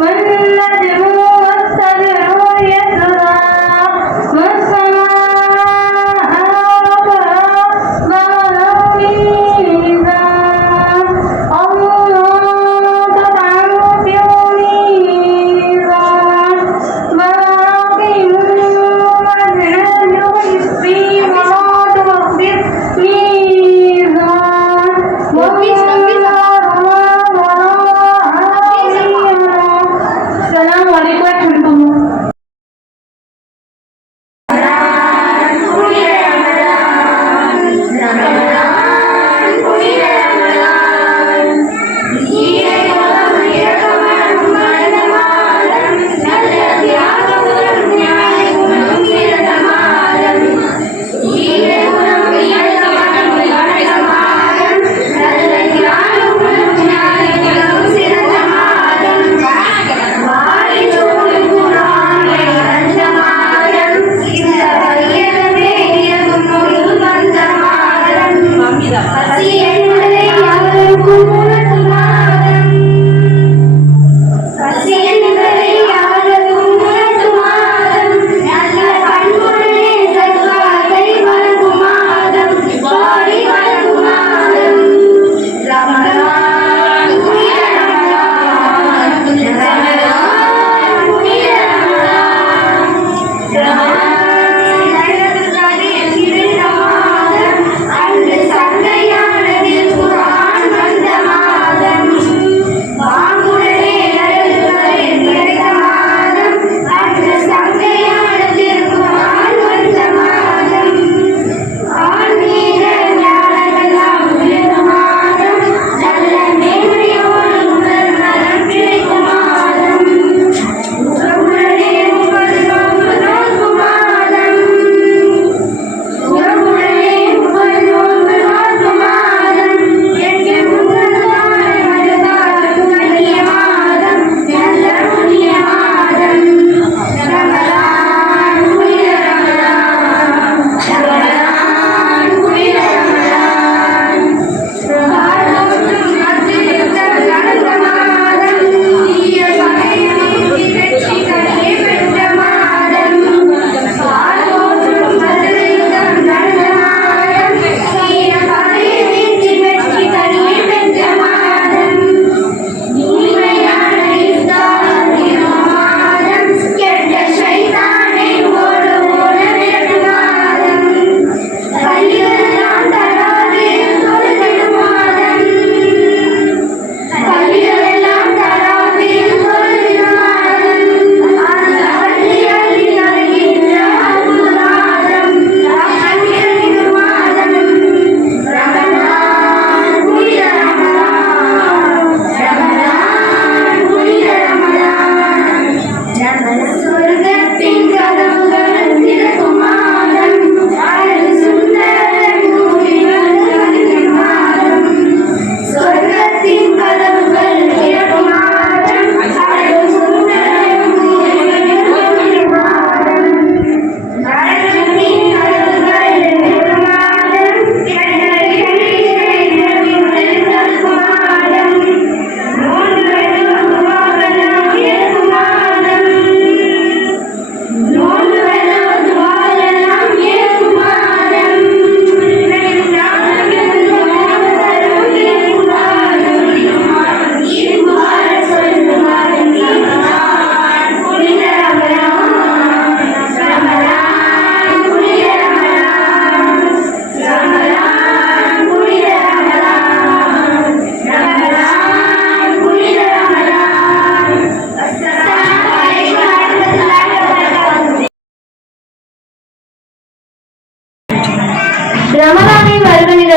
والنجم والشجر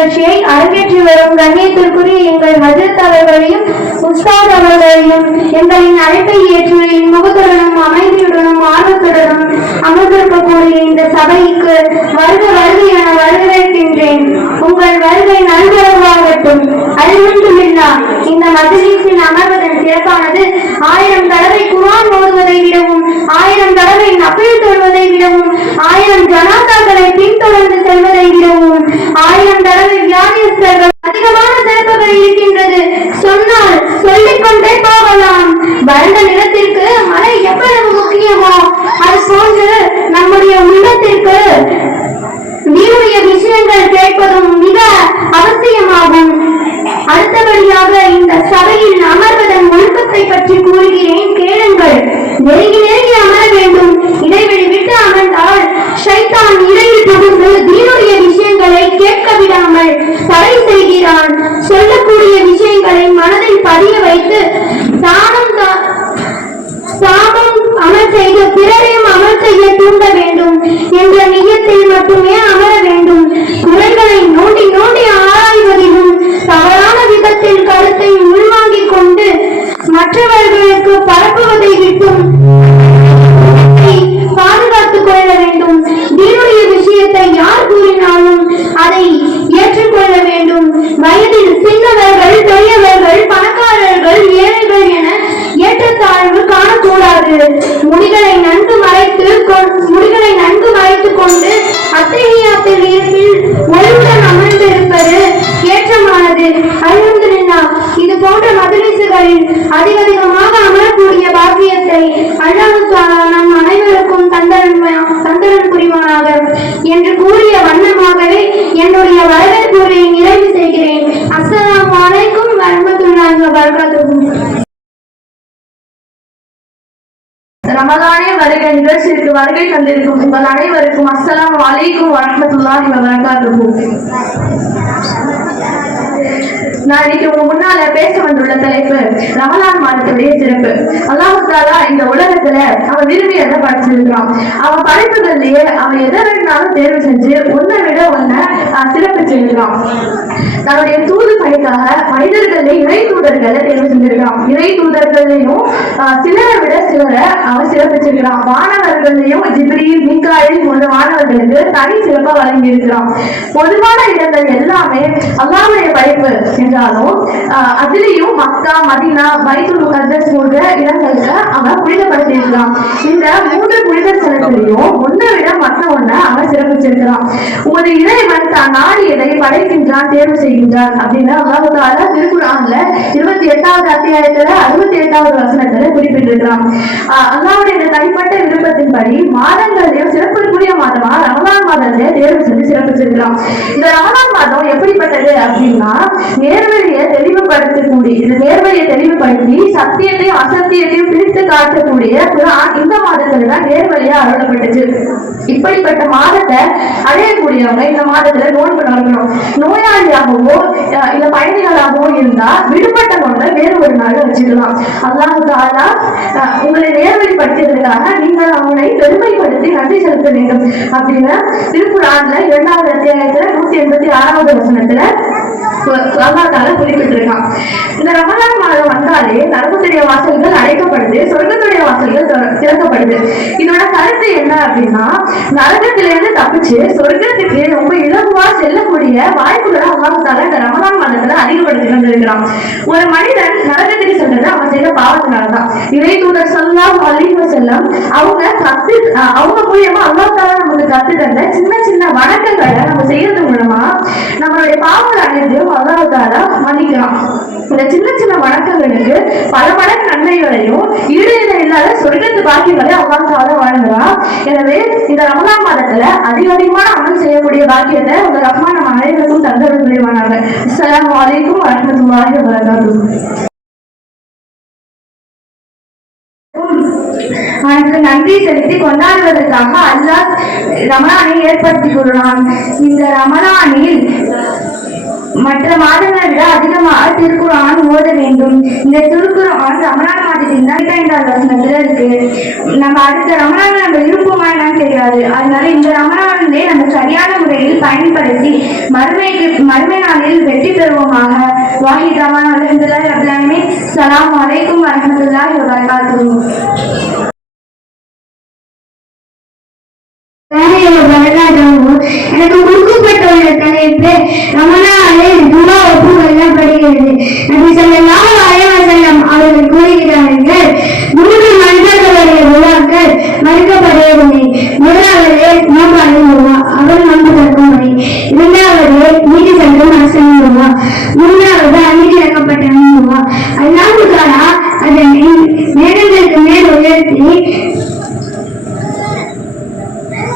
நிகழ்ச்சியை அரங்கேற்றி வரும் கண்ணியத்திற்குரிய எங்கள் ஹஜரத் அவர்களையும் உஸ்தாத் அவர்களையும் எங்களின் அழைப்பை ஏற்று முகத்துடனும் அமைதியுடனும் ஆர்வத்துடனும் அமர்ந்திருக்கக்கூடிய இந்த சபைக்கு வருக வருகை என வரவேற்கின்றேன். உங்கள் வருகை நல்வரவாகட்டும். அல்ஹம்துலில்லாஹ். இந்த மஜ்லிஸில் அமர்வதன் சிறப்பானது 1000 தடவை குர்ஆன் ஓதுவதை விடவும் 1000 தடவை நஃபில் தொழுவதை விடவும் 1000 ஜனாதாக்களை பின்தொடர்ந்து செல்வதை விடவும் 1000 தடவை வியாதியஸ்தர்கள் அதிகமான சிறப்புகள் இருக்கின்றது. சொன்னால் சொல்லிக்கொண்டே போகலாம். வறண்ட நிலத்திற்கு மழை எவ்வளவு முக்கியமோ அது போன்று நம்முடைய உள்ளத்திற்கு நீருடைய விஷயங்கள் கேட்பதும் மிக அவசியமாகும். அடுத்தபடியாக இந்த சபையில் அமர்வதன் ஒழுக்கத்தை பற்றி கூறுகிறேன், கேளுங்கள். நெருங்கி நெருங்கி அமர வேண்டும். இடைவெளி விட்டு அமர்ந்தால் ஷைத்தான் இடையில் புகுந்து தீனுடைய விஷயங்களை கேட்க விடாமல் தடை செய்கிறான். சொல்லக்கூடிய விஷயங்களை மனதில் பதிய வைத்து தாமும் அமல் செய்து பிறரையும் அமல் செய்ய தூண்ட வேண்டும் என்ற நியத்தில் மட்டுமே அமர வேண்டும். குறைகளை நோண்டி நோண்டி ஆராய்வதிலும் தவறான விதத்தில் கருத்தை உள்வாங்கிக் கொண்டு மற்றவர்களுக்கு பரப்புவதை விட்டும் பாதுகாத்துக் கொள்ள வேண்டும். தீனுடைய விஷயத்தை யார் கூறினாலும் அதை ஏற்றுக்கொள்ள வேண்டும். வயதில் சின்னவர்கள், பெரியவர்கள், பணக்காரர்கள், ஏழைகள் என ஏற்றத்தாழ்வு காணக்கூடாது. முடிகளை நன்கு மறைத்துக் கொண்டு அத்தகையாத்தில் ஒழுங்குடன் அமர்ந்திருப்பது ஏற்றமானது. அல்ஹம்துலில்லாஹ். இது போன்ற மஜ்லிஸுகளில் அதிகமாக அமரக்கூடிய பாக்கியத்தை அல்லாஹ் தஆலா நம் அனைவருக்கும் தந்தரன் புரிவானாக என்று கூறிய வண்ணமாகவே என்னுடைய வரவேற்புரை நிறைவு செய்கிறேன். அஸ்ஸலாமு அலைக்கும் வரஹ்மத்துல்லாஹி வபரகாத்துஹு. ரமலானே வருகை நிகழ்ச்சிக்கு வருகை தந்திருக்கும் உங்கள் அனைவருக்கும் அஸ்ஸலாமு அலைக்கும் வரஹ்மத்துல்லாஹி வபரகாத்துஹு. நான் இன்னைக்கு உங்க முன்னால பேச வந்துள்ள தலைப்பு ரமலான் மாதத்துடைய சிறப்பு. அல்லாஹ் தஆலா இந்த உலகத்துல அவன் விரும்பியதை படைச்சிருக்கிறான். அவன் படைப்புகள்லயே அவன் எதை வேணாலும் தேர்வு செஞ்சு ஒன்றை விட ஒன்ன சிறப்பிச்சிருக்கிறான். தன்னுடைய தூது பணிக்காக மனிதர்களை இறை தூதர்களை தேர்வு செஞ்சிருக்கிறான். இறை தூதர்களையும் சிலரை விட சிலரை அவன் சிறப்பிச்சிருக்கிறான். வானவர்களையும் ஜிப்ரீல், மீகாயில் போன்ற வானவர்களுக்கு தனி சிறப்பா வழங்கி இருக்கிறான். பொதுவான இடங்கள் எல்லாமே அல்லாஹ்வுடைய படைப்பு என்றாலும் அதிலையும் மக்கா, மதீனா, பைத்துல் முகத்தஸ் போன்ற இடங்களுக்கு அவன் புனிதப்படுத்தியிருக்கிறான். இந்த 3 புனித ஸ்தலத்திலையும் ஒன்றை விட மற்ற ஒன்றை அவன் சிறப்பிச்சிருக்கிறான். ஒரு இறைவன் தான் நாடியதை படைக்கின்றான், தேர்வு செய்கின்றான் அப்படின்னு அல்லாஹ் தஆலா திருக்குர்ஆன்ல 28வது அத்தியாயத்துல 68வது வசனத்துல குறிப்பிட்டிருக்கிறான். அல்லாஹ்வுடைய தனிப்பட்ட விருப்பத்தின்படி மாதங்களையும் சிறப்புக்குரிய மாதமா ரமலான் மாதத்தை தேர்வு செஞ்சு சிறப்பிச்சிருக்கிறான். இந்த ரமலான் மாதம் எப்படிப்பட்டது அப்படின்னா நேர்வழியை தெளிவுபடுத்தி சத்தியத்தையும் அசத்தியத்தையும் பிரித்து காட்டக்கூடிய குர்ஆன் இந்த மாதத்துலதான் நேர்வழியா அருளப்பட்டுச்சு. இப்படிப்பட்ட மாதத்தை அடையக்கூடியவங்க இந்த மாதத்துல நோன்பு நடக்கணும். நோயாளியாகவோ இல்ல பயணிகளாகவோ இருந்தா விடுபட்ட நோன்பை வேறு ஒரு நாள் வச்சுக்கலாம். அல்லாஹ் தஆலா உங்களை நேர்வழிப்படுத்தியதற்காக நீங்கள் அவனை பெருமைப்படுத்தி நன்றி செலுத்த வேண்டும் அப்படின்னு திருக்குர்ஆன்ல 2வது அத்தியாயத்துல 186வது வசனத்துல அல்லாஹ் தஆலா குறிப்பிட்டிருக்கான். இந்த ரமலான் மாதம் வந்தாலே நரகத்துடைய வாசல்கள் அடைக்கப்படுது, சொர்க்கத்துடைய வாசல்கள் திறக்கப்படுது. இதோட கருத்து என்ன அப்படின்னா நரகத்திலிருந்து தப்பிச்சு சொர்க்கத்துக்கு ரொம்ப இலகுவா செல்லக்கூடிய வாய்ப்புகளை அல்லாஹ் தஆலா இந்த ரமலான் மாதத்துல அதிகப்படுத்தி கொண்டிருக்கிறான். ஒரு மனிதன் நரகத்துக்கு சென்றது அவன் செய்த பாவத்தினாலதான். இறை தூதர் ஸல்லல்லாஹு அலைஹி வஸல்லம் அவங்க மூலியமா அல்லாஹ் தஆலா நமக்கு கத்து தந்த சின்ன சின்ன வணக்கங்களை நம்ம செய்யறது மூலமா நம்மளுடைய பாவங்கள் அனைத்தையும் அல்லாஹ் தஆலா மன்னிக்கிறான். இந்த சின்ன சின்ன வணக்கங்களுக்கு பல மடங்கு நன்மைகளையும் ஈடு இல்லாத சொர்க்கத்து பாக்கியங்களை அல்லாஹ் தஆலா வழங்குறான். எனவே இந்த ரமலான் மாதத்துல அதிகமான அமல் செய்யக்கூடிய பாக்கியத்தை உங்க ரஹ்மான் நம்ம அனைவருக்கும் தந்தருள் புரிவானாக. அஸ்ஸலாமு அலைக்கும் வரஹ்மத்துல்லாஹி வபரகாத்துஹு. அவனுக்கு நன்றி செலுத்தி கொண்டாடுவதற்காக அல்லாஹ் ரமலானை ஏற்படுத்தி கொள்ளான். இந்த ரமலானில் மற்ற மாதங்களை விட அதிகமாக திருக்குர்ஆன் ஓத வேண்டும். இந்த திருக்குர்ஆன் ரமலான் மாதத்தின் தான் 2வது வசனத்துல இருக்கு. நம்ம அடுத்த ரமலான் நம்ம இருப்போமா என்னன்னு தெரியாது. அதனால இந்த ரமலானிலே நம்ம சரியான முறையில் பயன்படுத்தி மறுமை நாளில் வெற்றி பெறுவோமாக. வாஹிதாவான் அல்ஹம்துலில்லாஹி ரப்பில் ஆலமீன். ஸலாமு அலைக்கும் வரஹ்மத்துல்லாஹி வபரகாத்துஹு. எனக்கு கொடுக்கப்பட்டுள்ள தலைப்பு ரமலானிலே துஆ ஒப்புக்கொள்ளப்படுகிறது. நபி ஸல்லல்லாஹு அலைஹி வஸல்லம் அவர்கள் கூறுகிறார்கள், 3 மனிதர்களுடைய துஆக்கள் மறுக்கப்படுவதில்லை. முதலாவது நோம்பாளின் துஆ, அவர் நோன்பு திறக்கும் முறை. 2வது வீடு செல்லும் அரசனின் துஆ. 3வது அமைதி இறக்கப்பட்டவனின் துஆ. அல்லாஹ் தஆலா அதனை மேகங்களுக்கு மேல் உயர்த்தி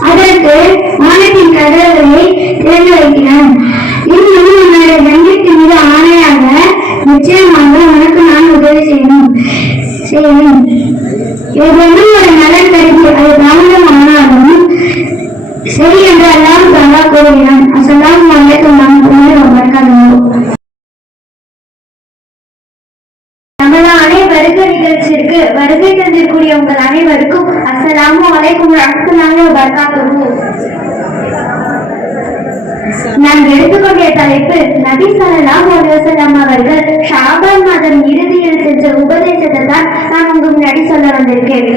அதற்கு வானத்தின் கதவுகளை திறந்து வைக்கிறான். இன்னும் உன்னுடைய கண்ணியத்தின் மீது ஆணையாக நிச்சயமாக உனக்கு நான் உதவி செய்வேன். ஏதேனும் ஒரு நலன் கருதி அது தாமதமானாலும் சரி என்று அல்லாஹ் தஆலா கூறுகிறான். அஸ்ஸலாமு அலைக்கும் வரஹ்மத்துல்லாஹி வபரகாத்துஹு. ரமலானை வருகை நிகழ்ச்சிக்கு வருகை தந்திருக்கூடிய உங்கள் அனைவருக்கும் அஸ்ஸலாமு அலைக்கும் வரஹ்மத்துல்லாஹி வபரகாத்துஹு. நான் எடுத்துக்கொண்ட தலைப்பு நபி ஸல்லல்லாஹு அலைஹி வஸல்லம் அவர்கள் ஷாபான் மாதம் இறுதியில் சென்ற உபதேசத்தை தான் நான் உங்க முன்னாடி சொல்ல வந்திருக்கேன்.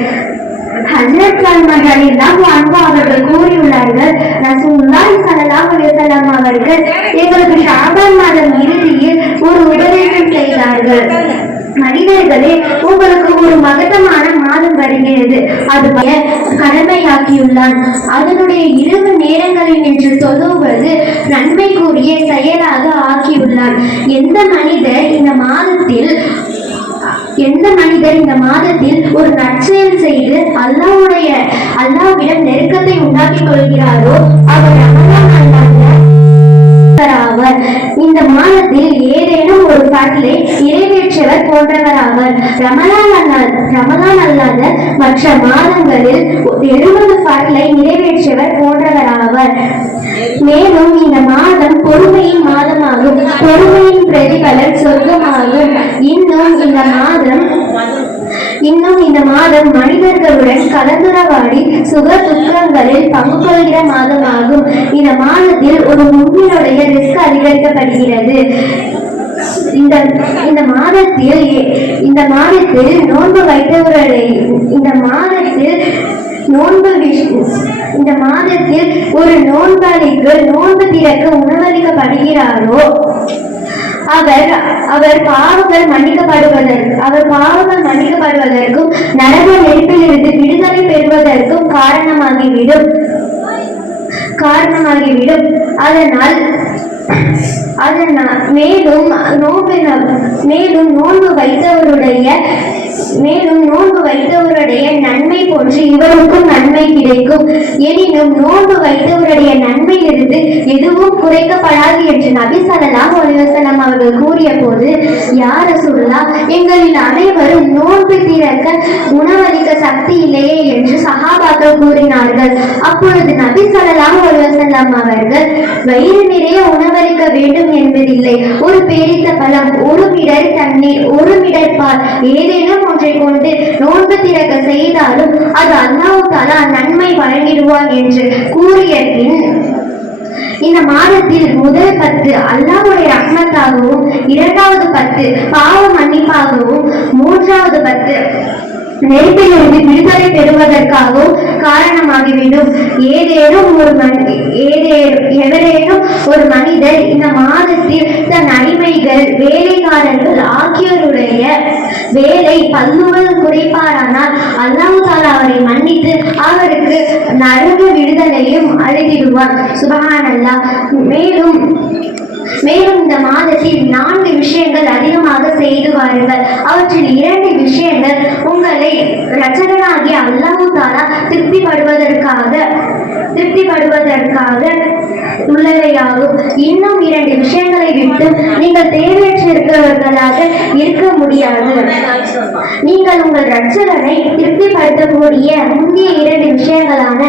ஹஜ்ரத் சல்மான் ரலியல்லாஹு அன்ஹு அவர்கள் கூறியுள்ளார்கள், ரசூலுல்லாஹி ஸல்லல்லாஹு அலைஹி வஸல்லம் அவர்கள் எங்களுக்கு ஷாபான் மாதம் இறுதியில் ஒரு உபதேசம் செய்தார்கள். மனிதர்களே, உங்களுக்கு ஒரு மகத்தமான மாதம் வருகிறது, அது கடமையாக்கியுள்ளான். அதனுடைய இரவு நேரங்களில் நின்று தொழுவது நன்மைக்குரிய செயலாக ஆக்கியுள்ளான். எந்த மனிதர் இந்த மாதத்தில் ஒரு நற்செயல் செய்து அல்லாஹ்விடம் நெருக்கத்தை உண்டாக்கிக் கொள்கிறாரோ அவர் இந்த மாதத்தில் ஏதேனும் ஒரு பாட்டிலை நிறைவேற்றவர் போன்றவராவர். ரமலான் அல்லாத மற்ற மாதங்களில் 70 பாட்டிலை நிறைவேற்றவர் போன்றவராவர். மேலும் இந்த மாதம் பொறுமையின் மாதமாகும். பொறுமையின் பிரதிபலன் சொர்க்கமாகும். இன்னும் இந்த மாதம் மனிதர்களுடன் கலந்துரையாடி சுக துக்கங்களில் பங்கு கொள்கிற மாதமாகும். இந்த மாதத்தில் ஒரு முன்னினுடைய ரிஸ்க் அதிகரிக்கப்படுகிறது. இந்த மாதத்தில் நோன்பு வைத்தவர்களுடைய இந்த மாதத்தில் ஒரு நோன்பாளிக்கு நோன்பு திறக்க உணவளிக்கப்படுகிறாரோ அவர் பாவங்கள் மன்னிக்கப்படுவதற்கும் நரக நெருப்பிலிருந்து விடுதலை பெறுவதற்கும் காரணமாகிவிடும். அதனால் மேலும் நோன்பு வைத்தவருடைய நன்மை போன்று இவருக்கும் நன்மை கிடைக்கும். எனினும் நோன்பு வைத்தவருடைய நன்மையிலிருந்து எதுவும் குறைக்கப்படாது என்று நபி ஸல்லல்லாஹு அலைஹி வஸல்லம் அவர்கள் கூறிய போது, யா ரசூலுல்லாஹ், எங்களில் அனைவரும் நோன்பு திறக்க உணவளிக்க சக்தி இல்லையே என்று சஹாபாக்கள் கூறினார்கள். அப்பொழுது நபி ஸல்லல்லாஹு அலைஹி வஸல்லம் அவர்கள், வயிறு நிறைய உணவளிக்க வேண்டும் என்பதில்லை. ஒரு பேரித்த பழம், ஒரு மிடர் தண்ணீர், ஒரு மிடர் பால், ஏதேனும் ஒன்றை கொண்டு நோன்பு திறக்க செய்தாலும் அது அல்லாஹ் தஆலா நன்மை வழங்கிடுவான் என்று கூறிய பின் இந்த மாதத்தில் முதல் 10 அல்லாஹ்வுடைய ரஹ்மத்தாகவும், 2வது 10 பாவ மன்னிப்பாகவும், 3வது 10 நெருப்பிலிருந்து விடுதலை பெறுவதற்காகவும் காரணமாகிவிடும். எவரேனும் ஒரு மனிதர் இந்த மாதத்தில் தன் அடிமைகள், வேலைக்காரர்கள் ஆகியோருடைய வேலை பல்லுவது குறைப்பாரானால் அல்லாஹ் தஆலா அவரை மன்னித்து அவருக்கு நரக விடுதலையும் அளித்திடுவார். சுப்ஹானல்லாஹ். மேலும் இந்த மாதத்தில் 4 விஷயங்கள் அதிகமாக செய்து வாருங்கள். அவற்றில் 2 விஷயங்கள் உங்களை இரட்சகனாகிய அல்லாஹ் தஆலா திருப்திப்படுவதற்காக உள்ளவையாகும். இன்னும் 2 விஷயங்களை விட்டு நீங்கள் தேவையற்றவர்களாக இருக்க முடியாது. நீங்கள் உங்கள் இரட்சகனை திருப்திப்படுத்தக்கூடிய முந்தைய 2 விஷயங்கள் விஷயங்களான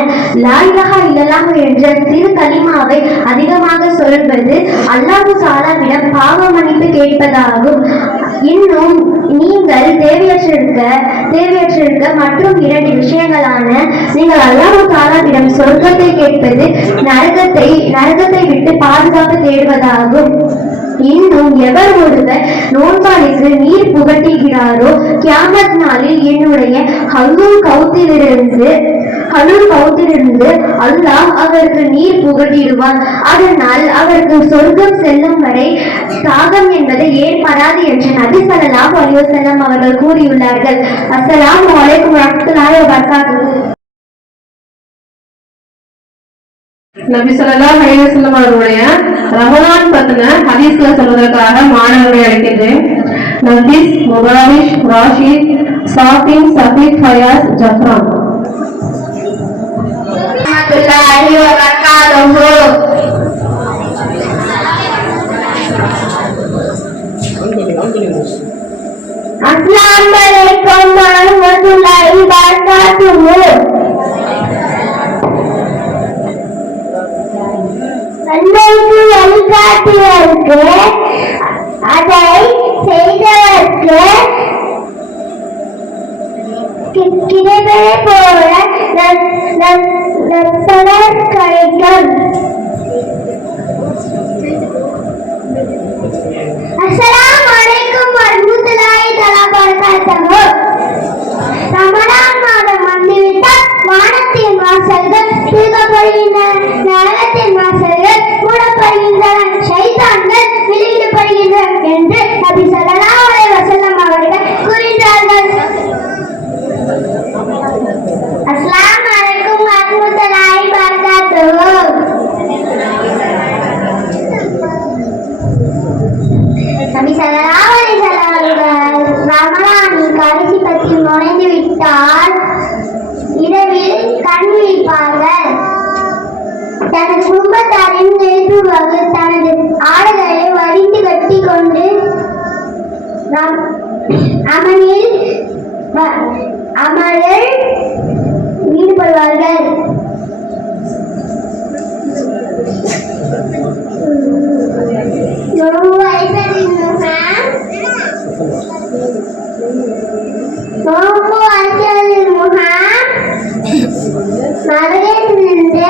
லா இலாஹா இல்லல்லாஹ் என்ற திரு கலிமாவை அதிகமாக சொல்வது அல்லாஹ் தஆலாவிடம் பாவ மன்னிப்பு கேட்பதாகும். இன்னும் நீங்கள் தேவையற்றிருக்க மற்றும் 2 விஷயங்களான நீங்கள் அல்லாஹ் தஆலாவிடம் சொர்க்கத்தை கேட்பது, நரகத்தை விட்டு பாதுகாப்பு தேடுவதாகும். இன்னும் எவர் ஒருவர் நோன்பாளிக்கு நீர் புகட்டுகிறாரோ கியாமத் நாளில் என்னுடைய ஹல்லூல் கவுத்திலிருந்து அல்லாஹ் அவருக்கு நீர் புகட்டிடுவார். அதனால் அவருக்கு சொர்க்கம் செல்லும் வரை தாகம் என்பது ஏற்படாது என்று நபி ஸல்லல்லாஹு அலைஹி வஸல்லம் அவர்கள் கூறியுள்ளார்கள். அஸ்ஸலாமு அலைக்கும் வரஹ்மத்துல்லாஹி வபரகாத்துஹு. நபி ஸல்லல்லாஹு அலைஹி வஸல்லம் அவர்களுடைய ரமலான் பத்தின ஹதீஸ்ல சொல்வதற்காக மாணவர்களை அழைக்கின்றேன். நஃபீஸ், முபாரிஷ், ராஷித், சாஃபின், சஃபீக், ஃபயாஸ், ஜஃப்ரான். வரஹ்மத்துல்லாஹி வபரகாத்துஹு. அஸ்ஸலாமு அலைக்கும் வரஹ்மத்துல்லாஹி வபரகாத்துஹு. அன்னைக்கு வழிகாட்டியவருக்கு அதை செய்தவருக்கு கிடைப்பதை போல நற்பலன் கிடைக்கும். அஸ்ஸலாமு அலைக்கும் வரஹ்மத்துல்லாஹி வபரகாத்துஹு. ரமலான் மாதம் வந்துவிட்டால் வானத்தின் வாசல்கள் திறக்கப்படுகின்றன, நரகத்தின் வாசல்கள் மூடப்படுகின்றன, ஷைத்தான்கள் விழுங்கப்படுகின்றன என்று நபி ஸல்லல்லாஹு அலைஹி வஸல்லம் அவர்கள் கூறினார்கள். அஸ்ஸலாமு அலைக்கும் வரஹ்மத்துல்லாஹி வபரகாத்துஹு. நபி ஸல்லல்லாஹு அலைஹி வஸல்லம் அவர்கள் ரமலானின் கடைசி பத்தில் நுழைந்து விட்டால் இரவில் கண் விழிப்பார்கள். தனது குடும்பத்தாரையும் எழுப்புவார்கள். தனது ஆடைகளை வடிந்து கட்டி கொண்டு அமலில் ஈடுபடுவார்கள். நோன்பு வைப்பதின் முகாம் நரகத்திலிருந்து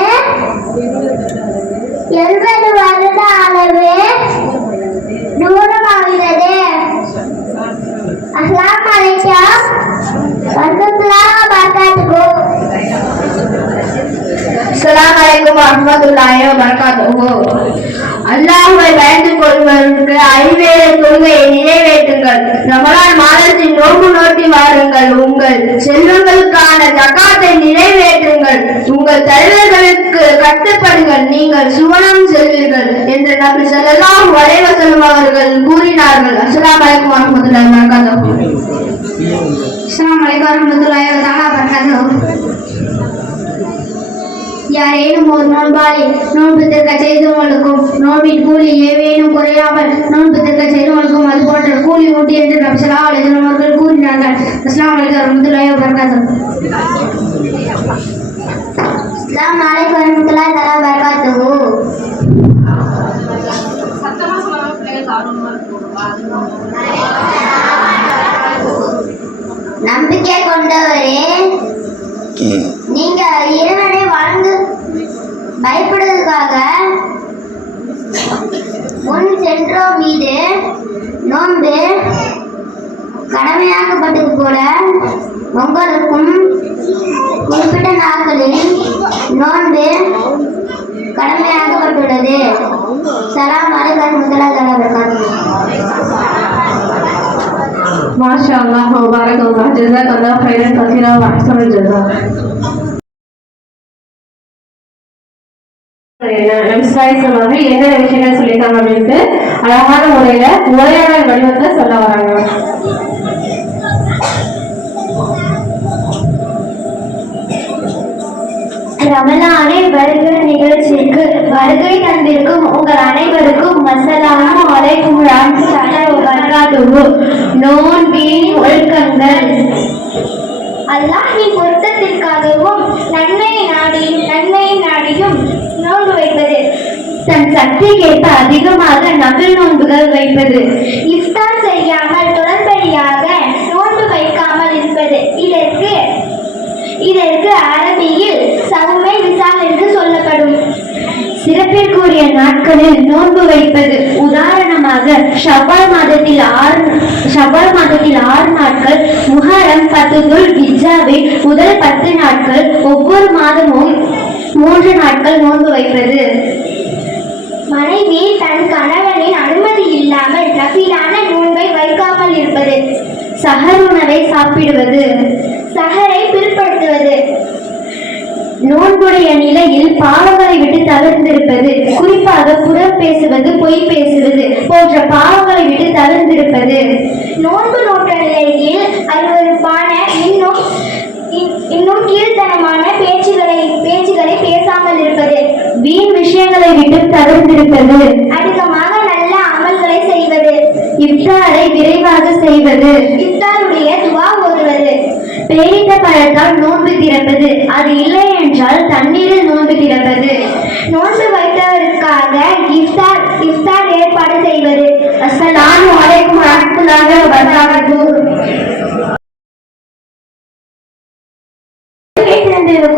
70 வருட அளவு தூரமாகிறது. அஸ்ஸலாமு அலைக்கும் வரஹ்மத்துல்லாஹி வபரகாத்துஹு. அஸ்ஸலாமு அலைக்கும் வரஹ்மத்துல்லாஹி வபரகாத்துஹு. அல்லாஹ்வை பயந்து கொள்வதற்கு 5 வேளை தொழுகையை நிறைவேற்றுங்கள். ரமலான் மாதத்தில் நோன்பு நோக்கி வாருங்கள். உங்கள் செல்வங்களுக்கான ஜகாத்தை நிறைவேற்றுங்கள். உங்கள் தலைவர்களுக்கு கட்டுப்படுங்கள். நீங்கள் சுவனம் செல்வீர்கள் என்று நபி ஸல்லல்லாஹு அலைஹி வஸல்லம் அவர்கள் கூறினார்கள். அஸ்ஸலாமு அலைக்கும் வரஹ்மத்துல்லாஹி வபரகாத்துஹு. அஸ்ஸலாமு அலைக்கும் வரஹ்மத்துல்லாஹி வபரகாத்துஹு. யாரேனும் ஒரு நோன்பாளி நோன்பு திறக்க செய்தவங்களுக்கும் நோன்பின் கூலி ஏவேனும் குறையாமல் நோன்பு திறக்க செய்தவங்களுக்கும் அது போன்ற கூலி ஊட்டி என்று நபி ஸல்லல்லாஹு அலைஹி வஸல்லம் அவர்கள் கூறினார்கள். அஸ்ஸலாமு அலைக்கும் வரஹ்மத்துல்லாஹி வபரகாத்துஹு. அஸ்ஸலாமு அலைக்கும் வரஹ்மத்துல்லாஹி வபரகாத்துஹு. நம்பிக்கை கொண்டவரே, நீங்க இறைவனை வணங்கு பயப்படுவதற்காக முன் சென்றோர் மீது நோன்பு கடமையாக்கப்பட்டது போல உங்களுக்கும் குறிப்பிட்ட நாட்களில் நோன்பு கடமையாக்கப்பட்டுள்ளது. ஸலாம் அலைக்கும் வரஹ்மத்துல்லாஹி வபரகாத்துஹு. மாஷா அல்லாஹ் வ பரக்கல்லாஹ். ஜஸாக்கல்லாஹு கைரன் கஸீரா வ அஹ்ஸனல் ஜஸா. அவர்கள் என்னென்ன விஷயங்கள் சொல்லியிருக்காங்க அப்படின்ட்டு அழகான முறையில உரையாடல் வடிவத்தை சொல்ல வராங்க. ரமலானை வருகிற நிகழ்ச்சிக்கு வருகை தந்திருக்கும் உங்கள் அனைவருக்கும் அஸ்ஸலாமு அலைக்கும் வரஹ்மத்துல்லாஹி வபரகாத்துஹு. நோன்பின் ஒழுக்கங்கள். அல்லாஹ்வின் பொருத்தத்திற்காகவும் நன்மையை சக்திக்கேற்ப அதிகமாக நபில் நோன்புகள் வைப்பது. இஃப்தார் செய்யாமல் தொடர்படியாக நோன்பு வைக்காமல் இருப்பது. இதற்கு அரபியில் சவுமை விசால் என்று சொல்லப்படும். சிறப்பிற்குரிய நாட்களில் நோன்பு வைப்பது. உதாரணமாக ஷவ்வால் மாதத்தில் 6 நாட்கள், முஹர்ரம் 10 துல் ஹிஜ்ஜாவில் முதல் 10 நாட்கள், ஒவ்வொரு மாதமும் 3 நாட்கள் நோன்பு வைப்பது. மனைவி தன் கணவனின் அனுமதி இல்லாமல் நஃபிலான நோன்பை வைக்காமல் இருப்பது. சஹர் உணவை சாப்பிடுவது. சஹரை பிற்படுத்துவது. நோன்புடைய நிலையில் பாவங்களை விட்டு தவிர்த்திருப்பது. குறிப்பாக புறம் பேசுவது, பொய் பேசுவது போன்ற பாவங்களை விட்டு தவிர்த்திருப்பது. நோன்பு நோட்ட நிலையில் அருவருப்பான இன்னும் கீழ்த்தனமான பேச்சுகளை பேசாமல் இருப்பது. வீண் விஷயங்களை விட்டு தவிர்த்திருப்பது. அதிகமாக நல்ல அமல்களை செய்வது. இஃப்தாரை விரைவாக செய்வது. இஃப்தாருடைய துவா ஓதுவது. பேரித்த பழத்தால் நோன்பு திறப்பது. அது இல்லை என்றால் தண்ணீரில் நோன்பு திறப்பது. நோன்பு வைத்தவருக்காக இஃப்தார் ஏற்பாடு செய்வது. அஸ்ஸலாமு அலைக்கும் வரஹ்மத்துல்லாஹி வ பரகாத்துஹு.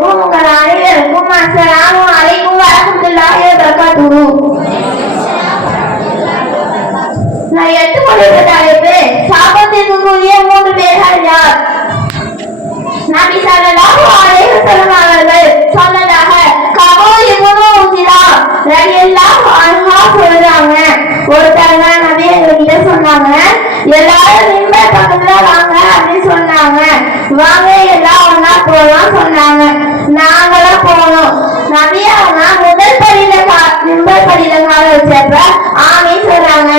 உங்கள் அனைவருக்கும் அஸ்ஸலாமு அலைக்கும் வரஹ்மத்துல்லாஹி வ பரகாத்துஹு. நான் எடுத்துக்கொண்ட தலைப்பு சாபத்திற்குரிய 3 பேர்கள் யார்? நபி ஸல்லல்லாஹு அலைஹி வஸல்லம் அவர்கள் சொன்னதாக கபோ இப்னு உஸிரா ரலியல்லாஹு அன்ஹா சொல்றாங்க. ஒருத்தங்க நபி கிட்ட சொன்னாங்க, எல்லாரும் மிம்பர் பக்கத்துல வாங்க அப்படின்னு சொன்னாங்க. வாங்க எல்லாம் ஒண்ணா போலாம் சொன்னாங்க. நாங்களாம் போனோம். நபி அவங்க முதல் படியில மிம்பர் படியில கால வச்சப்ப ஆமீன் சொல்றாங்க.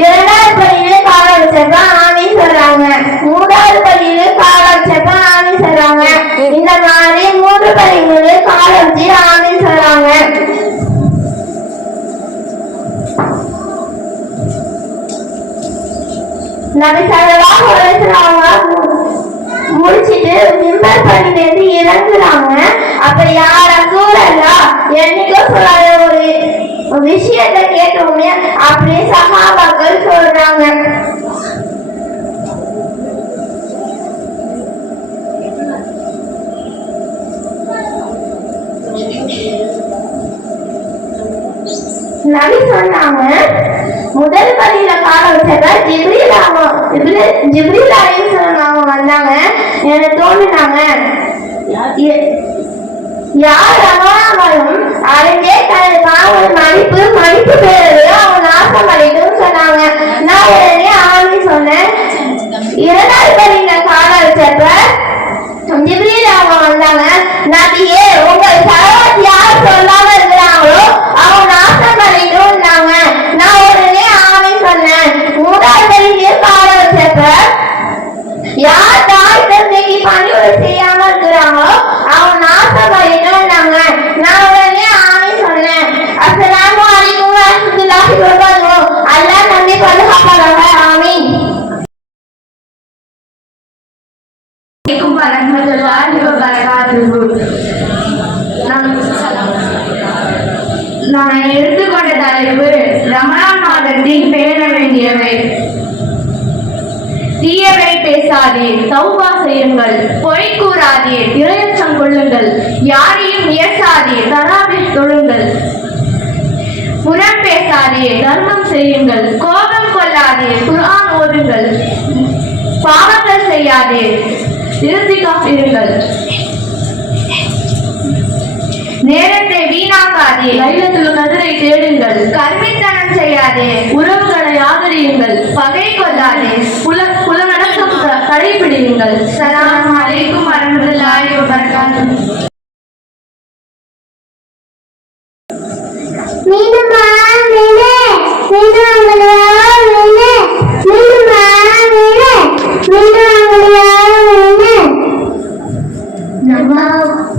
2வது படியில கால வச்சப்ப ஆமீன் சொல்றாங்க. 3வது படியில கால வச்சப்ப ஆமீன் சொல்றாங்க. இந்த மாதிரி 3 படிகளில் கால வச்சு ஆமீன் சொல்றாங்க. நபி ஸல்லல்லாஹு அலைஹி வஸல்லம் முடிச்சிட்டு மிம்பர் படியிலிருந்து இறங்குறாங்க. அப்ப யார் ரசூலல்லாஹ் என்னைக்கோ சொல்லாத ஒரு விஷயத்தை கேட்டோமே அப்படியே சஹாபாக்கள் சொல்றாங்க. நபி சொன்னாங்க, முதல் படியில கால வச்சத ஜிப்ரீல் அலைஹிஸ்ஸலாம் வந்தாங்க. எனக்கு தோணுனாங்க, யார் அவனாலும் அறிஞ்சே தனது பாவம் மன்னிப்பு பெறுவது அவன் நாசம் அடைக்கும் சொன்னாங்க. நான் உடனே ஆமீன் சொன்னேன். 2வது படியில கால வச்சப்ப ஜிப்ரீல் அவங்க வந்தாங்க. நபியே, உங்கள் சலவாத் யார் சொல்லாம இருக்கிறாங்களோ அவங்க நாசம் பண்ணிட்டோம்னாங்க. நான் உடனே ஆமீன் சொன்னேன். 3வது படியில கால வச்சப்ப யார் தாய் தந்தைக்கு பணிவுரை செய்யாம இருக்கிறாங்களோ அவங்க நாசம் பண்ணிட்டோம்னாங்க. நான் உடனே ஆமீன் சொன்னேன். அஸ்ஸலாமு அலைக்கும் வரஹ்மத்துல்லாஹி வ பரகாத்துஹு. அல்லாஹ் நம்பி பாதுகாப்பாங்க. ஆமீன். வரஹ்மத்துல்லாஹி வ பரகாத்துஹு. நான் எடுத்துக்கொண்ட தலைப்பு ரமலான் மாதத்தில் பேண வேண்டியவை. தீயவை பேசாதே, தௌபா செய்யுங்கள், பொய் கூறாதே, இரையச்சம் கொள்ளுங்கள், யாரையும் ஏசாதே, தராபீஹ் தொழுங்கள், புறம் பேசாதே, தர்மம் செய்யுங்கள், கோபம் கொள்ளாதே, குர்ஆன் ஓதுங்கள், பாவங்கள் செய்யாதே, இறுதிக்காக இருங்கள், நேரத்தை வீணாக்காதே, லைலத்துல் கத்ரை தேடுங்கள், கர்மித்தனம் செய்யாதே, உறவுகளை ஆதரியுங்கள், பகை கொள்ளாதே, புலநடக்கம் கடைபிடியுங்கள். ஸலாமு அலைக்கும் வரஹ்மத்துல்லாஹி வ பரகாத்துஹு.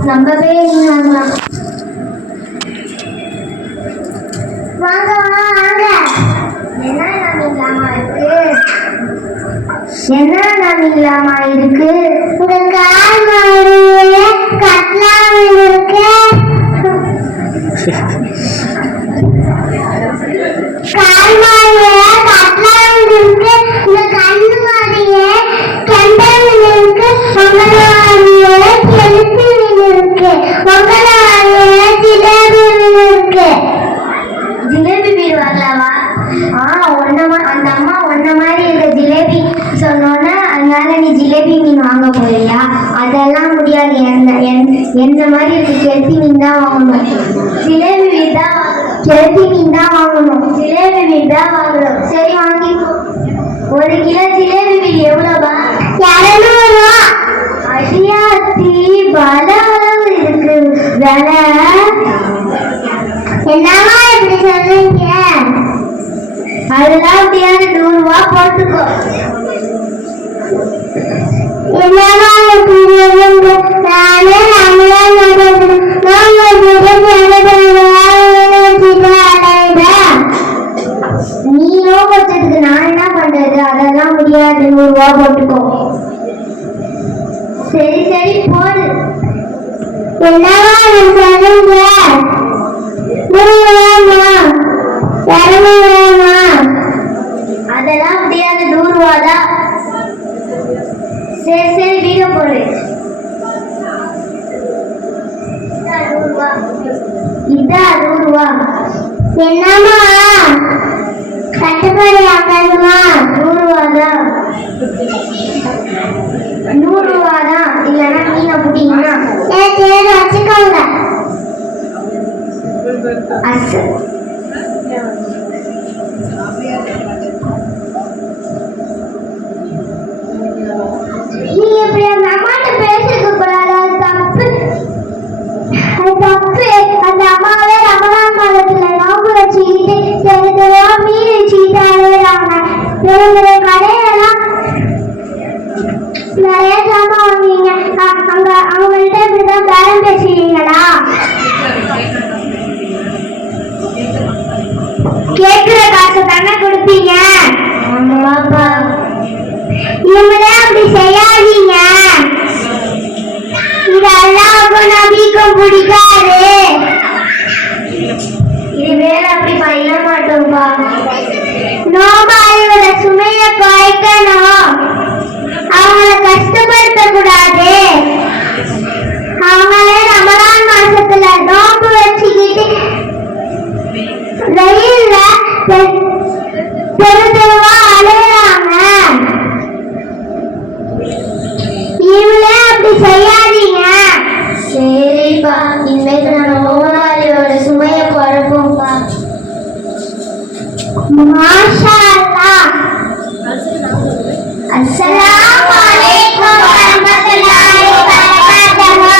நம்பவே வாங்க வாங்க. என்ன நம்பிக்கலாமா இருக்கு? உங்க கால் மாடியே கட்டலாம் இருக்கு. என்ன மாதிரி இருக்கு. கெளுத்தி மீன் தான் வாங்கணும். ஜிலேபி மீன் தான் கெளுத்தி மீன் தான் வாங்கணும். ஜிலேபி மீன் தான் வாங்கணும். சரி வாங்கிக்கோ. 1 கிலோ ஜிலேபி மீன் எவ்வளோபா? 200 ரூபா. அடியாத்தி பல அளவு இருக்கு விலை. என்னமா இப்படி சொல்றீங்க? அதெல்லாம் முடியாது, 100 ரூபா போட்டுக்கோ. என்னமா நீயோ கொஞ்சத்துக்கு நான் என்ன பண்றது? அதெல்லாம் முடியாது, 100 ரூபா போட்டுக்கோ. சரி சரி போடு. என்னவா சொல்லுங்க? 200 ரூபாமா? அதெல்லாம் முடியாது, 100 ரூபா தான். சரி சரி வீடியோ போடு. இதா 100 ரூபா. என்னமா கட்டுப்பாடு ஆகாதுமா? 100 ரூபா தான். 100 ரூபா தான். இல்லைன்னா மீனை புட்டிங்கன்னா சரி வச்சுக்கோங்க. நீ எப்படி அந்த அம்மாட்ட பேசிருக்க கூடாது, அது தப்பு. அது தப்பு. அந்த அம்மாவே ரமலான் மாதத்துல நோம்பு வச்சுக்கிட்டு தெருவா மீன் வச்சுக்கிட்டு அழுகுறாங்க. பெரிய பெரிய கடையெல்லாம் நிறைய சாமான் வாங்குவீங்க. அங்க அவங்கள்ட்ட இப்படிதான் பேரம் பேசுவீங்களா? கேட்கிற காசு தானே கொடுப்பீங்க. ஆமாப்பா. இவங்களே அப்படி செய்யாதீங்க. இது அல்லாஹ்வுக்கும் நபிக்கும் பிடிக்காது. இது வேற அப்படி பண்ண மாட்டோம்பா. நோபாளியோட சுமையை குறைக்கணும். அவங்கள கஷ்டப்படுத்த கூடாது. அவங்களே ரமலான் மாசத்துல நோம்பு வச்சுக்கிட்டு வெயில்ல தெருவா அழுகுறாங்க. இவங்களே அப்படி செய்யாதீங்க. சரிப்பா, இன்றைக்கு நம்ம நோயாளியோட சுமையை குறைப்போம்ப்பா. மாஷா அல்லாஹ். அஸ்ஸலாமு அலைக்கும் வரஹ்மத்துல்லாஹி வபரகாத்துஹு.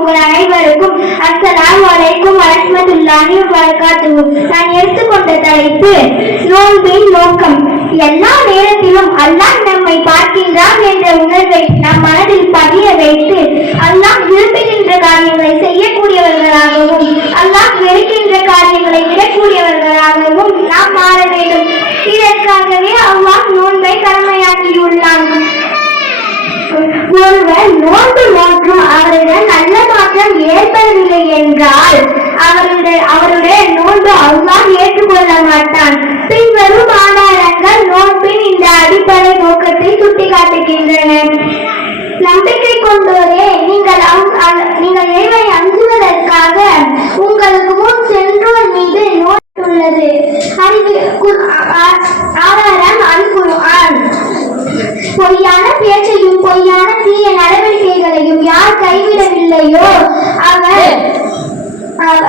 உங்கள் அனைவருக்கும் அஸ்ஸலாமு அலைக்கும் வரஹ்மத்துல்லாஹி வபரகாத்துஹு. நான் எடுத்துக்கொண்ட தலைப்பு நோன்பின் நோக்கம். எல்லா நேரத்திலும் அல்லாஹ் நம்மை பார்க்கின்றான் என்ற உணர்வை நம் மனதில் பதிய வைத்து அல்லாஹ் விரும்புகின்ற காரியங்களை செய்யக்கூடியவர்களாகவும் அல்லாஹ் வெறுக்கின்ற காரியங்களை விடக்கூடியவர்களாகவும் நாம் மாற வேண்டும். இதற்காகவே அல்லாஹ் நோன்பை கடமையாக்கியுள்ளான். ஒருவர் நோன்பு நோற்றும் அவருடன் நல்ல மாற்றம் ஏற்படவில்லை என்றால் அவருடைய நோன்பு அல்லாஹ் ஏற்றுக்கொள்ள மாட்டான். பின்வரும் ஆதாரங்கள் நோன்பின் இந்த அடிப்படை நோக்கத்தை சுட்டிக்காட்டுகின்றன. நம்பிக்கை கொண்டோரே, நீங்கள் இறைவனை அஞ்சுவதற்காக உங்களுக்கு முன் சென்றோர் மீது நோன்பு உள்ளது. ஆதாரம் அல் குர்ஆன். பொய்யான பேச்சையும் பொய்யான தீய நடவடிக்கைகளையும் யார் கைவிடவில்லையோ அவர்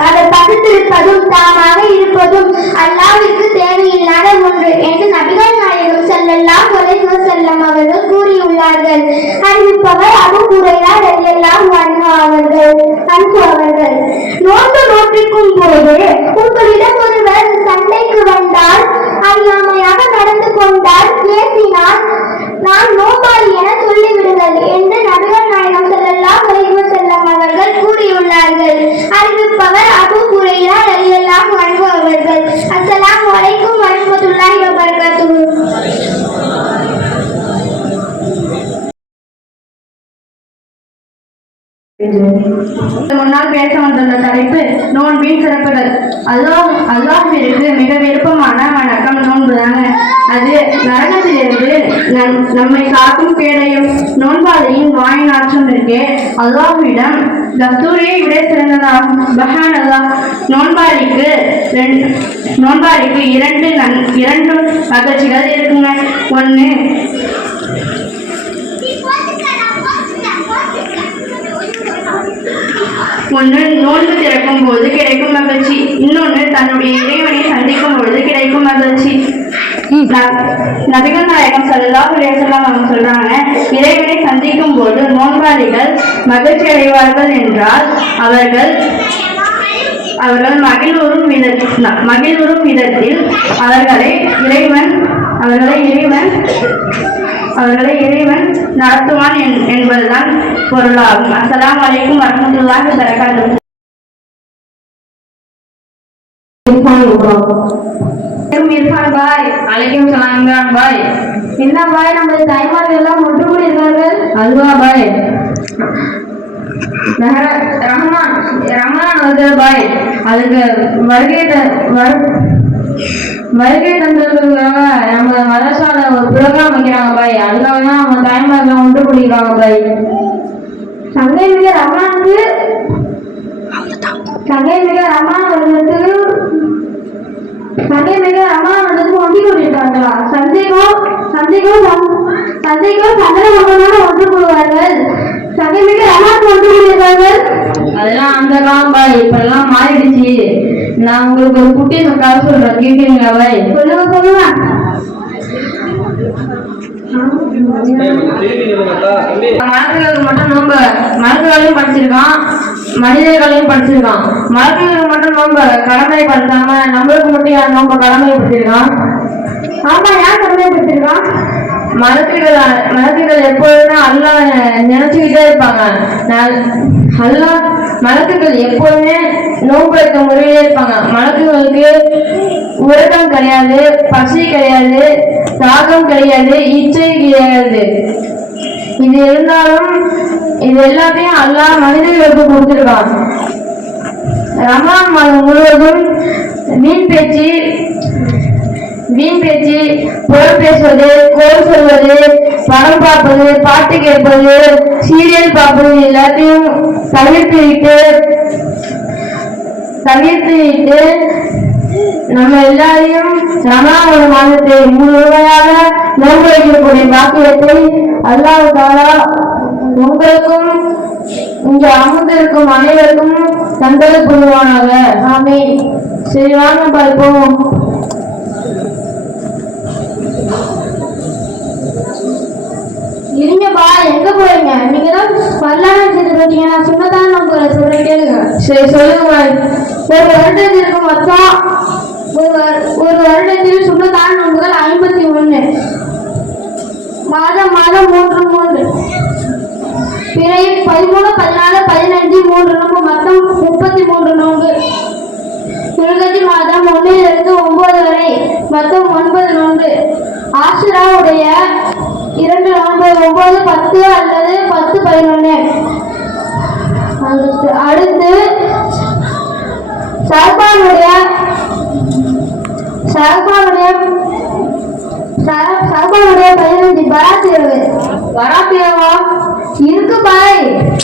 அதை பகுத்திருப்பதும் தாமாக இருப்பதும் அல்லாஹ்விற்கு தேவையில்லாத ஒன்று என்று நபிகள் நாயகம் ஸல்லல்லாஹு அலைஹி வஸல்லம் அவர்கள் கூறியுள்ளார்கள். அறிவிப்பவர் அபூ ஹுரைரா ரலியல்லாஹு அன்ஹு அவர்கள். நோன்பு நோற்றிக்கும் போது உங்களிடம் ஒருவர் சண்டைக்கு வந்தால், அறியாமையாக நடந்து கொண்டால், பேசினால் நான் நோபாளி என சொல்லிவிடுங்கள் என்று நபிகள் நாயகம் ஸல்லல்லாஹு அலைஹி வஸல்லம் அவர்கள் கூறியுள்ளார்கள். அறிவிப்பவர் அபூ ஹுரைரா ரலியல்லாஹு அன்ஹு அவர்கள். அஸ்ஸலாமு அலைக்கும் வரஹ்மத்துல்லாஹி வபரகாத்துஹு. முன்னால் பேச வந்துள்ள தலைப்பு நோன்பின் சிறப்புகள். அல்லாஹ்விற்கு மிக விருப்பமான வணக்கம் நோன்புதாங்க. அது நரகத்திலிருந்து நம்மை காக்கும் கேடையும். நோன்பாளியின் வாய் நாற்றம் இருக்கே அல்லாஹ்விடம் கஸ்தூரியை விட சிறந்ததாகும். பஹான் அல்லாஹ். நோன்பாளிக்கு இரண்டு மகிழ்ச்சிகள் இருக்குங்க. ஒன்று ஒன்று நோன்பு திறக்கும் போது கிடைக்கும் மகிழ்ச்சி, இன்னொன்று தன்னுடைய இறைவனை சந்திக்கும் பொழுது கிடைக்கும் மகிழ்ச்சி. நபிகள் நாயகம் ஸல்லல்லாஹு அலைஹி வஸல்லம் அவங்க சொல்றாங்க, இறைவனை சந்திக்கும் போது நோன்பாளிகள் மகிழ்ச்சி அடைவார்கள் என்றால் அவர்கள் மகிழ்வுறும் விதத்தில் அவர்களை இறைவன் நடத்துவான் என்பதுதான் பொருளாகும். அஸ்ஸலாமு அலைக்கும் வரஹ்மத்துல்லாஹி வபரகாத்துஹு. இர்ஃபான் பாய். அலைக்கும் சலாம் இம்ரான் பாய். என்ன பாய், நமது தாய்மார்கள் எல்லாம் ஒன்று கூடியிருக்கார்கள்? அதுவா பாய், ரமலான் வருது பாய், அதுக்கு வருகை தந்தவர்களுக்காக நம்ம மதரசால ஒரு ப்ரோக்ராம் வைக்கிறாங்க பாய், அதுக்காக தான் நம்ம தாய்மார்கள் ஒன்று கூடியிருக்காங்க பாய். சங்கை மிக ரமணான் வருடத்துக்கு ஒன்றி கொண்டிருக்கார்களா? சந்தேகம் ஒன்று கூடுவார்கள். சங்கை மிக ரமணான் ஒன்று கூடியிருக்கார்கள். அதெல்லாம் அந்த காலம் பாய், இப்பெல்லாம் மாறிடுச்சு. நான் உங்களுக்கு ஒரு குட்டி கதை சொல்றேன், கேட்கிறீங்களா பாய்? சொல்லுங்க. மலக்குகளுக்கு மட்டும் நோன்பு, மலக்குகளையும் படிச்சிருக்கான், மனிதர்களையும் படிச்சிருக்கான். மலக்குகளுக்கு மட்டும் நோன்பு கடமைப்படுத்தாம நம்மளுக்கு மட்டும் யார் நோன்பு கடமைப்படுத்திருக்கான்? ஆமா, யார் கடமைப்படுத்திருக்கான்? மலக்குகள் எப்பொழுதுமே அல்லாஹ் நினைச்சுக்கிட்டே இருப்பாங்க. மலக்குகள் எப்போதுமே நோன்பு வைக்க முறையிலே இருப்பாங்க. மலக்குகளுக்கு உறக்கம் கிடையாது, பசி கிடையாது, தாகம் கிடையாது, இச்சை கிடையாது. இது இருந்தாலும் இது எல்லாத்தையும் அல்லாஹ் மனிதர்களுக்கு கொடுத்திருக்கான். ரமலான் மாதம் முழுவதும் வீண் பேச்சு, புறம் பேசுவது, கோல் சொல்வது, படம் பார்ப்பது, பாட்டு கேட்பது, சீரியல் பார்ப்பது எல்லாத்தையும் தவிர்த்து நம்ம எல்லாரையும் ரமலான் ஒரு மாதத்தை முழுமையாக நோன்பு வைக்கக்கூடிய பாக்கியத்தை அல்லாஹ் தஆலா உங்களுக்கும் இங்கே அமர்ந்திருக்கும் அனைவருக்கும் தந்தது புரிவானாக. ஆமீன். சரி, வாங்க பார்ப்போம். இருங்க பா, எங்க போறீங்க? நீங்க தான் வரலான்னு சொல்லிட்டீங்க, நான் சொன்னதான் நான் சொல்றேன், கேளுங்க. சரி, சொல்லுங்க பாய். ஒரு வருடத்திற்கு மொத்தம் ஒரு வருடத்தில் சுண்ணத்தான் நோன்புகள் 51. மாதம் 3 பிறை 13, 14, 15 3 நோன்பு, மொத்தம் 33 நோன்பு. துல்கஜ் மாதம் 1 இருந்து 9 வரை மொத்தம் 9 நோன்பு. ஆஷுராவுடைய 2 நோன்பு, 9, 10 அல்லது 10, 11. அடுத்து சஹபானுடைய 15 பராத்திரவா இருக்கு பாய்,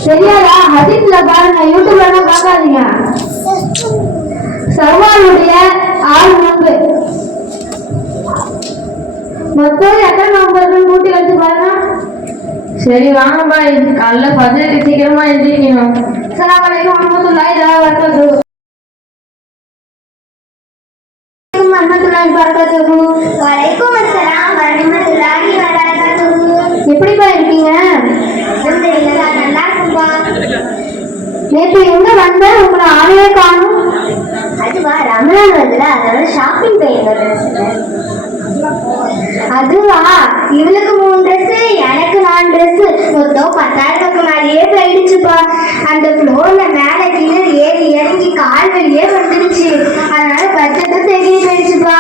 தெரியாதா? ஹதீஸ்ல பாருங்க, யூடியூப்ல பார்க்காதீங்க. சஹபானுடைய 6 நோன்பு. மொத்தம் எத்தனை நோன்பு கூட்டி வச்சு பாருங்க. சரி, வாங்க பாய், காலைல ஃபஜ்ருக்கு சீக்கிரமா எழுந்திரிக்கணும். அஸ்ஸலாமு அலைக்கும் வரஹ்மத்துல்லாஹி வபரகாத்துஹு. வலைக்கும் அஸ்ஸலாம் வரஹ்மத்துல்லாஹி வபரகாத்துஹு. எப்படிப்பா இருக்கீங்க? அல்ஹம்துலில்லாஹ், நல்லா இருக்கும்பா. நேற்று எங்க வந்த, உங்களை ஆளையே காணும்? அதுவா, ரமலான் வருதுல, அதனால ஷாப்பிங் போயிருந்தேன். அதுவா, இவளுக்கு 3 ட்ரெஸ், எனக்கு 4 ட்ரெஸ், மொத்தம் 10,000 மேலேயே போயிடுச்சுப்பா. அந்த ஃப்ளோர்ல மேல கீழே ஏறி இறங்கி கால் வழியே வந்துடுச்சு. அதனால பட்ஜெட்டு தெரிய போயிடுச்சுப்பா.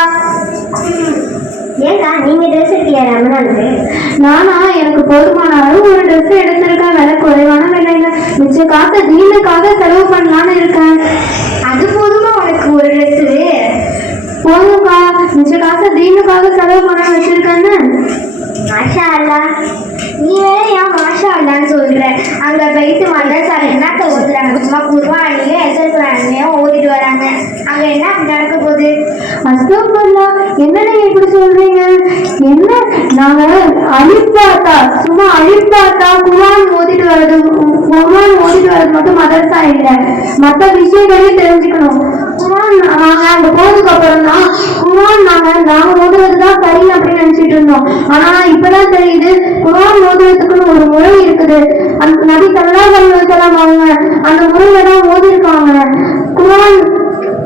ஏக்கா, நீங்க ட்ரெஸ் எடுத்தியா ரமலானுக்கு? நானா, எனக்கு போதுமான அளவு ஒரு ட்ரெஸ் எடுத்திருக்கேன். விலை குறைவான விலையில மிச்ச காசை தீனுக்காக செலவு பண்ணலான்னு இருக்கேன். அது போதுமா உனக்கு ஒரு ட்ரெஸ்? போதும்க்கா, மிச்ச காசை தீனுக்காக செலவு பண்ண வச்சிருக்கேன்னு. மாஷா அல்லா. நீ வேற ஏன் மாஷா அல்லான்னு சொல்ற? அங்க போயிட்டு மதரசால என்னத்த ஓதுறாங்க? சும்மா குர்ஆனையும் எஸ்எஸ்ஆனையும் ஓதிட்டு வராங்க. அங்க என்ன அப்படி நடக்க போகுது? அஸ்தக்ஃபிருல்லாஹ், என்ன நீங்க இப்படி சொல்றீங்க? என்ன, நாங்க சும்மா அலிஃப் பாத்தா குர்ஆன் ஓதிட்டு வரது மட்டும் மதரசா இல்லை, மற்ற விஷயங்களையும் தெரிஞ்சுக்கணும். குர்ஆன் நாங்க அங்க போனதுக்கு அப்புறம் தான் குர்ஆன் நாங்க ஓதுவதுதான் சரி அப்படின்னு நினைச்சிட்டு இருந்தோம். ஆனா இப்பதான் தெரியுது குர்ஆன் ஓதுவதுக்குன்னு ஒரு முறை இருக்குது. அந்த நபி ஸல்லல்லாஹு அலைஹி வஸல்லம் அவங்க அந்த முறையில தான் ஓதிருக்காங்க. குர்ஆன்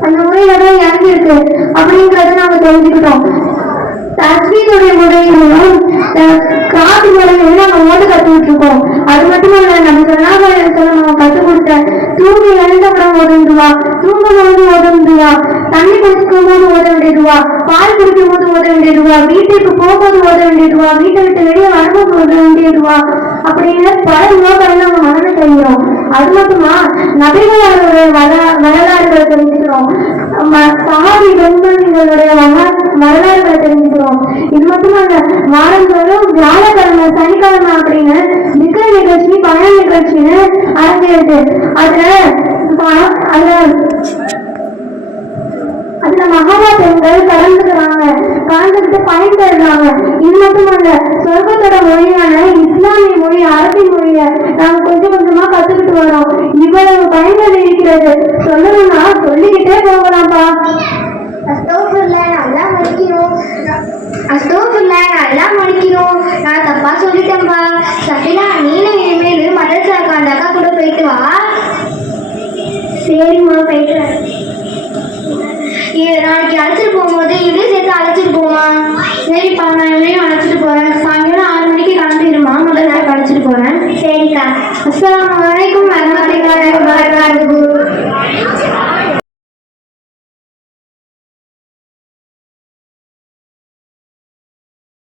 அந்த முறையில தான் இறங்கி இருக்கு அப்படிங்கறத நாங்க தெரிஞ்சுக்கிட்டோம். தஸ்பீஹுடைய முறையிலும் கிராத் முறையிலும் நாங்க ஓத கத்துக்கிட்டு இருக்கோம். அது மட்டும் இல்ல, நம்ம ஸல்லல்லாஹு அலைஹி வஸல்லம் அவங்க கற்றுக் கொடுத்த தூங்கி எழுந்தப்புறம் ஓதுவா, தூங்கும் போது ஓதுவா, தண்ணி குடிக்கும் போது ஓத வேண்டியதுவா, பால் குடிக்கும் போது ஓத வேண்டியதுவா, வீட்டுக்கு போகும்போது ஓத வேண்டியதுவா, வீட்டை விட்டு வெளியே வரும்போது ஓத வேண்டியதுவா அப்படின்னு பல நோக்களை நாங்க மனதில் செய்கிறோம். அது மட்டுமா நபிகளுடைய வரலாறுகளை தெரிஞ்சுக்கிறோம், சஹாபி பெண்களுடைய வரலாறுகளை தெரிஞ்சுக்கிறோம். இது மட்டுமல்ல, வாரந்தோறும் வியாழக்கிழமை சனிக்கிழமை அப்படின்னு திக்ர நிகழ்ச்சி பயண நிகழ்ச்சின்னு அரங்கேறுது. அதுல மகாபா பெண்கள் கலந்துக்கிட்டு பயன்பெறுறாங்க. இது மட்டுமல்ல, சொர்க்கத்தோட மொழியான இஸ்லாமிய மொழி அரபி மொழிய நாங்க கொஞ்சம் கொஞ்சமா கத்துக்கிட்டு வரோம். இவ்வளவு பயன்கள் இருக்கிறது, சொல்லணும்னா சொல்லிக்கிட்டே போகலாம்ப்பா. நல்லா மடிக்கணும். நான் தப்பா சொல்லிட்டேன்பா. சஃபினா, நீனும் இனிமேல் மதரசாக்கு அந்த அக்கா கூட போயிட்டு வா. சரிம்மா, போயிட்டு நாளைக்கு அழைச்சிட்டு போகும்போது இவளையும் சேர்த்து அழைச்சிட்டு போமா? சரிப்பா, நான் இவளையும் அழைச்சிட்டு போறேன். சாயங்காலம் 6 மணிக்கு கிளம்பிடுமா, முதல்ல அழைச்சிட்டு போறேன். சரிக்கா. அஸ்ஸலாமு